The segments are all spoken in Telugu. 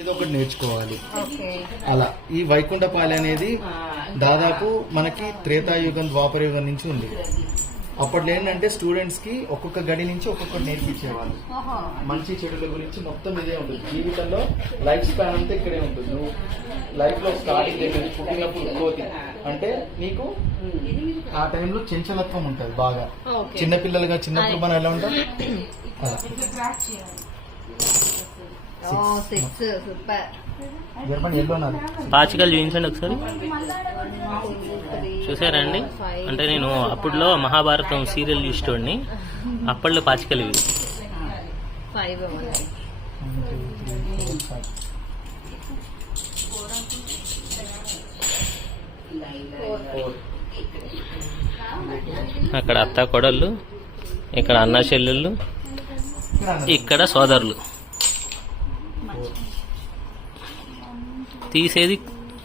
ఏదో ఒకటి నేర్చుకోవాలి. అలా ఈ వైకుంఠపాలి అనేది దాదాపు మనకి త్రేతాయుగం ద్వాపరయుగం నుంచి ఉంది. అప్పట్లో ఏంటంటే స్టూడెంట్స్ కి ఒక్కొక్క గడి నుంచి ఒక్కొక్కటి నేర్పించేవాళ్ళు. మంచి చెడుల గురించి మొత్తం ఇదే ఉంటుంది. జీవితంలో లైఫ్ స్పాన్ అంతా ఇక్కడే ఉంటుంది. నువ్వు లైఫ్ లో స్టార్టింగ్ దగ్గర పుట్టినప్పుడు గ్రోత్ అంటే నీకు ఆ టైంలో చంచలత్వం ఉంటుంది బాగా. చిన్నపిల్లలుగా చిన్నప్పుడు మనం ఎలా ఉంటాం పాచికలు చూపించండి ఒకసారి. చూసారండి, అంటే నేను అప్పుడులో మహాభారతం సీరియల్ చూసేటోడిని. అప్పట్లో పాచికలు ఇవి. అక్కడ అత్త కొడళ్ళు, ఇక్కడ అన్న చెల్లెళ్ళు, ఇక్కడ సోదరులు. తీసేది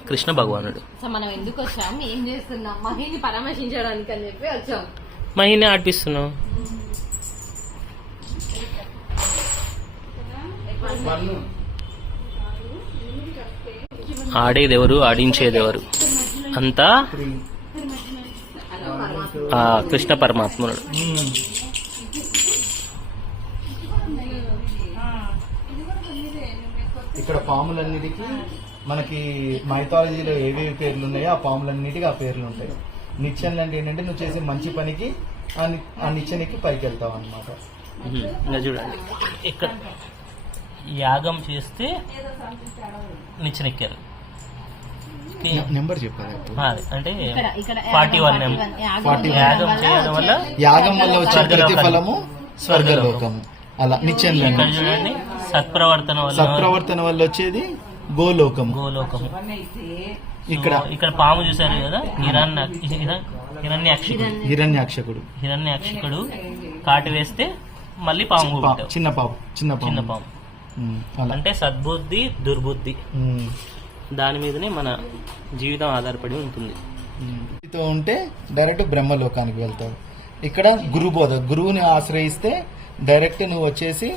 కృష్ణ భగవానుడు. మనం ఎందుకు వచ్చాం, ఏం చేస్తున్నాం? మహిని పరామర్శించడానికి అని చెప్పి వచ్చాం. మహిని ఆడిపిస్తున్నాం. ఆడేదెవరు, ఆడించేదెవరు? అంతా కృష్ణ పరమాత్ముడు. ఇక్కడ పాములన్నిటికీ మనకి మైథాలజీలో ఏవేవి పేర్లు ఉన్నాయో ఆ పాములన్నిటికీ ఆ పేర్లు ఉంటాయి. నిచ్చెనలు అంటే ఏంటంటే నువ్వు చేసే మంచి పనికి ఆ నిచ్చెనకి పైకి వెళ్తావు అనమాట. చూడండి, ఇక్కడ యాగం చేస్తే నిచ్చెనెక్కారు. నెంబర్ చెప్పాలి అంటే 41 నెంబర్. యాగం చేయడం వల్ల వచ్చే ప్రతిఫలము స్వర్గలోకము. అలా నిచ్చెనలు చూడండి. సత్ప్రవర్తన వల్ల వచ్చేది గోలోకము. ఇక్కడ పాము చూసారు కదా, హిరణ్యాక్షకుడు కాటు వేస్తే మళ్ళీ పాము, చిన్న పాము. అంటే సద్బుద్ధి దుర్బుద్ధి దాని మీదనే మన జీవితం ఆధారపడి ఉంటుంది. ఉంటే డైరెక్ట్ బ్రహ్మలోకానికి వెళ్తావు. ఇక్కడ గురువుని ఆశ్రయిస్తే డైరెక్ట్ నువ్వు వచ్చేసి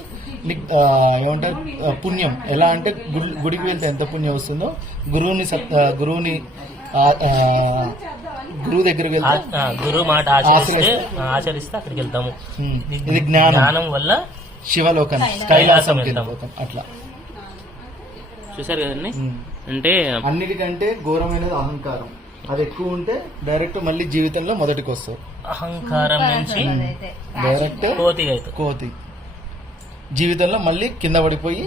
ఏమంటారు పుణ్యం. ఎలా అంటే గుడికి వెళ్తే ఎంత పుణ్యం వస్తుందో గురువు దగ్గరికి వెళ్తే గురువు మాట ఆచరిస్తే అక్కడికి వెళ్తాము. ఇది జ్ఞానం వల్ల శివలోకం కైలాసంకి వెళ్ళిపోతాం. అట్లా చూసారు కదండి. అంటే అన్నిటికంటే ఘోరమైనది అహంకారం. అది ఎక్కువ ఉంటే డైరెక్ట్ మళ్ళీ జీవితంలో మొదటికి వస్తావు. అహంకారం నుంచి డైరెక్ట్ కోతి జీవితంలో మళ్ళీ కింద పడిపోయి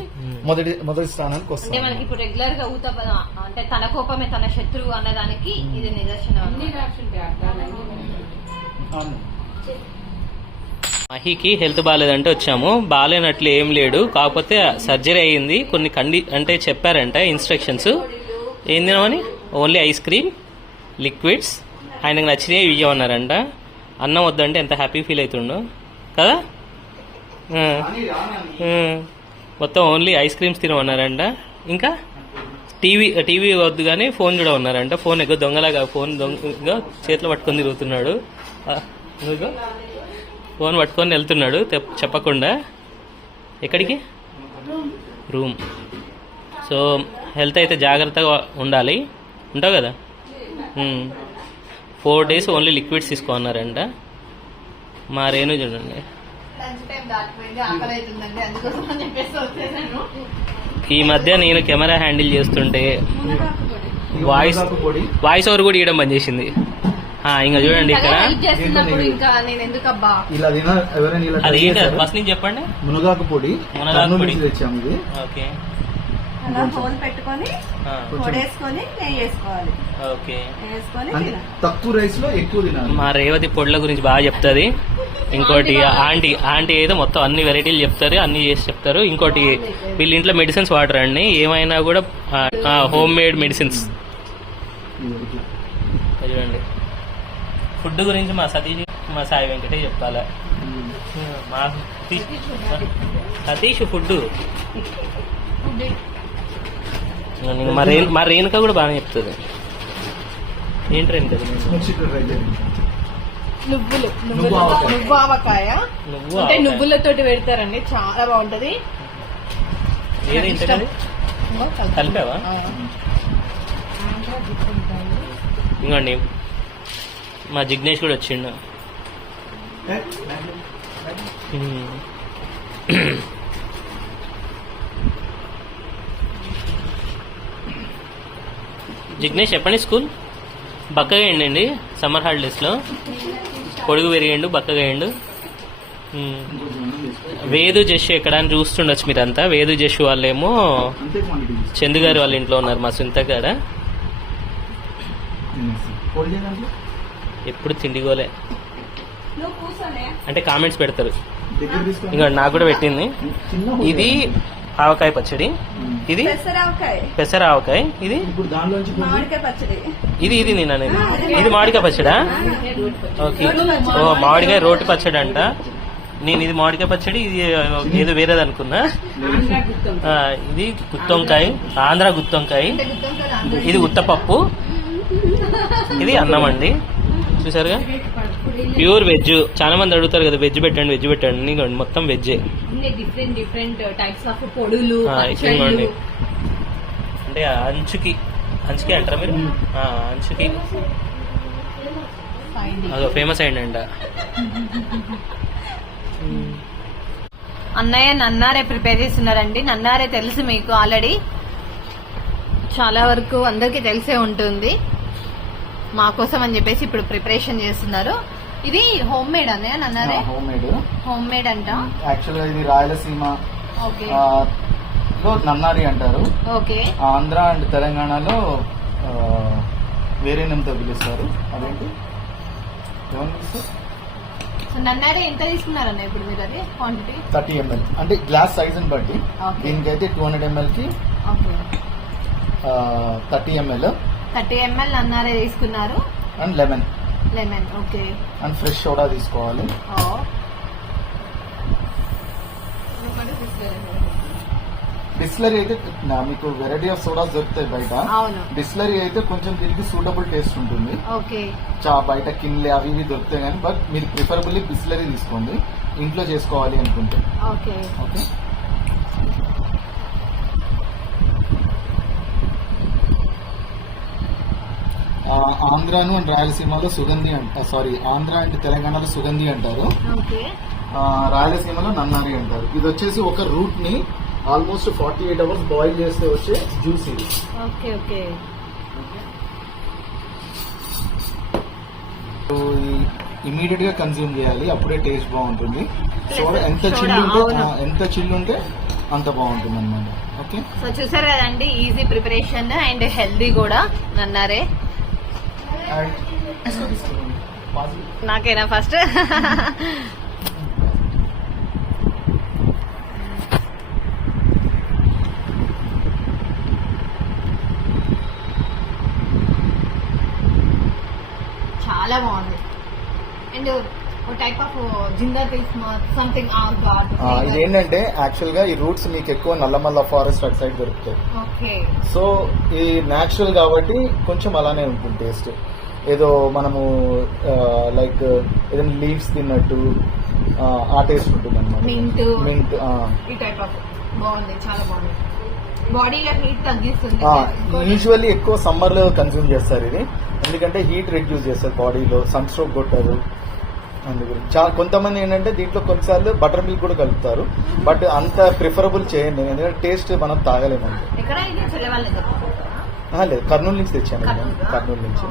మొదటి స్థానానికి వస్తాం. మనకి ఇప్పుడు రెగ్యులర్ గా అంటే తన కోపమే తన శత్రువు అన్నదానికి ఇది నిదర్శనం. మహికి హెల్త్ బాగాలేదంటే వచ్చాము. బాగాలేనట్లు ఏం లేడు, కాకపోతే సర్జరీ అయ్యింది. కొన్ని అంటే చెప్పారంట ఇన్స్ట్రక్షన్స్. ఏం తినమని? ఓన్లీ ఐస్ క్రీమ్, లిక్విడ్స్, ఆయనకు నచ్చినవి ఇవ్వమన్నారంట. అన్నం వద్దంటే ఎంత హ్యాపీ ఫీల్ అవుతుండో కదా. మొత్తం ఓన్లీ ఐస్ క్రీమ్స్ తినమన్నారంట. ఇంకా టీవీ వద్దు కానీ ఫోన్ చూడమన్నారంట. ఫోన్ ఎగ్గో దొంగలాగా చేతిలో పట్టుకొని తిరుగుతున్నాడు. ఫోన్ పట్టుకొని వెళ్తున్నాడు చెప్పకుండా. ఎక్కడికి? రూమ్. సో హెల్త్ అయితే జాగ్రత్తగా ఉండాలి. ఉంటావు కదా. 4 days ఓన్లీ లిక్విడ్స్ తీసుకోమన్నారంట. మా రేణు చూడండి, ఈ మధ్య నేను కెమెరా హ్యాండిల్ చేస్తుంటే వాయిస్ ఓవర్ కూడా ఇవ్వడం బంద్ చేసింది. ఇంకా చూడండి ఇక్కడ అది ఫస్ట్ నుంచి చెప్పండి. మునగాకు పొడి తెచ్చాము. ఓకే, తక్కువ రైస్ లో ఎక్కువ తినాలి. మా రేవతి పొడుల గురించి బాగా చెప్తుంది. ఇంకోటి ఆంటీ ఏదో మొత్తం అన్ని వెరైటీలు చెప్తారు, అన్ని చేసి చెప్తారు. ఇంకోటి వీళ్ళ ఇంట్లో మెడిసిన్స్ వాడరండి, ఏమైనా కూడా హోమ్ మేడ్ మెడిసిన్స్. చూడండి, ఫుడ్ గురించి మా సతీష్ మా సాయి వెంకటే చెప్పాలా. మా సతీష్ ఫుడ్ మా రేణుక కూడా బాగా చెప్తుంది. ఏంటి రేణుక? నువ్వు ఆవకాయ అంటే నువ్వులతోటి పెడతారండి, చాలా బాగుంటది. కలిపావా ఇంకోండి మా జిగ్నేష్ కూడా వచ్చిండు జిగ్నేష్ చెప్పండి స్కూల్ బక్కగా అయ్యండి సమ్మర్ హాలిడేస్లో పొడుగు పెరిగిండు బక్కగా అయ్యిండు వేదు జస్సు ఎక్కడ అని చూస్తుండొచ్చు మీరంతా వేదు జస్సు వాళ్ళేమో చందు గారి వాళ్ళ ఇంట్లో ఉన్నారు మా సుంత కాడ ఎప్పుడు తిండిగోలే అంటే కామెంట్స్ పెడతారు ఇంకా నాకు కూడా పెట్టింది ఇది ఆవకాయ పచ్చడి ఇది పెసర ఆవకాయ ఇది ఇది ఇది నేను అనేది ఇది మామిడికాయ పచ్చడా ఓకే ఓ మామిడికాయ రోటి పచ్చడి అంట నేను ఇది మామిడికాయ పచ్చడి ఇది ఏదో వేరేది అనుకున్నా ఇది గుత్తొంకాయ ఆంధ్ర గుత్తొంకాయ ఇది ఉత్తపప్పు ఇది అన్నం అండి చూసారుగా ప్యూర్ వెజ్ చాలా మంది అడుగుతారు కదా వెజ్ పెట్టండి మొత్తం veg different different types of పొడులు ఇదిగోండి అంటే అంచుకి అంటారా మీరు అంచుకి అదో ఫేమస్ అయిందంట అన్నయ్య నన్నారే ప్రిపేర్ చేస్తున్నారండి నన్నారే తెలుసు మీకు ఆల్రెడీ చాలా వరకు అందరికీ తెలిసే ఉంటుంది మా కోసం అని చెప్పేసి ఇప్పుడు ప్రిపరేషన్ చేస్తున్నారు ఇది హోమ్ మేడ్ అన్నయ్య నన్నారే హోమ్ మేడ్ అంట యాక్చువల్గా ఇది రాయలసీమ ఓకే లో నన్నారి అంటారు ఓకే ఆంధ్ర అండ్ తెలంగాణలో వేరే నేమ్తో పిలుస్తారు అదేంటి ఏమని పిలుస్తారు సో నన్నారే ఎంత తీసుకున్నారు అన్నయ్య ఇప్పుడు మీరు అది క్వాంటిటీ 30 ml అంటే గ్లాస్ సైజ్ ని బట్టి Okay. దీనికైతే 200 ml కి ఓకే 30 ml 30 ml నన్నారే తీసుకున్నారు and lemon okay and fresh soda తీసుకోవాలి డిస్లరీ అయితే మీకు వెరైటీ ఆఫ్ సోడాస్ దొరుకుతాయి బయట అవును డిస్లరీ అయితే కొంచెం దీనికి సూటబుల్ టేస్ట్ ఉంటుంది ఓకే బయట కిన్లే అవి ఇవి దొరుకుతాయి కానీ బట్ మీరు ప్రిఫరబుల్లీ బిస్లరీ తీసుకోండి ఇంట్లో చేసుకోవాలి అనుకుంటే ఓకే ఓకే ఆంధ్రాను అండ్ రాయలసీమలో సుగంధి ఆంధ్ర అండ్ తెలంగాణలో సుగంధి అంటారు ఓకే రాయలసీమలో నన్నారి అంటారు ఇది వచ్చేసి ఒక రూట్ ని ఆల్మోస్ట్ 48 hours బాయిల్ చేస్తే వచ్చే జ్యూస్ ఇది ఓకే ఓకే ఇమీడియట్ గా కన్స్యూమ్ చేయాలి అప్పుడే టేస్ట్ బాగుంటుంది సోడా ఎంత చిల్లు ఉంటే అంత బాగుంటుంది అన్నమాట ఓకే సో చూసారు కదండి ఈజీ ప్రిపరేషన్ అండ్ హెల్దీ కూడా నన్నారే నాకేనా ఫస్ట్ చాలా బాగుంది and type of ginger tea something ఇదేంటంటే యాక్చువల్ గా ఈ రూట్స్ మీకు ఎక్కువ నల్లమల్ల ఫారెస్ట్ అటు సైడ్ దొరుకుతాయి ఓకే సో ఈ న్యాచురల్ కాబట్టి కొంచెం అలానే ఉంటుంది టేస్ట్ ఏదో మనము లైక్ ఏదైనా లీవ్స్ తిన్నట్టు ఆ టేస్ట్ ఉంటుంది అనమాట మింట్ ఈ టైప్ ఆఫ్ బాగుంది చాలా బాగుంది బాడీలో హీట్ తగ్గిస్తుంది యూజువల్లీ ఎక్కువ సమ్మర్ లో కన్స్యూమ్ చేస్తారు ఇది ఎందుకంటే హీట్ రెడ్యూస్ చేస్తారు బాడీలో సన్ స్ట్రోక్ కొట్టారు అందుగురించి చాలా కొంతమంది ఏంటంటే దీంట్లో కొన్నిసార్లు బటర్ మిల్క్ కూడా కలుపుతారు బట్ అంత ప్రిఫరబుల్ చేయండి ఎందుకంటే టేస్ట్ మనం తాగలేము ఎక్కడ ఇది చెల్లె వాళ్ళ దగ్గర లేదు కర్నూలు నుంచి తెచ్చాను కర్నూలు నుంచి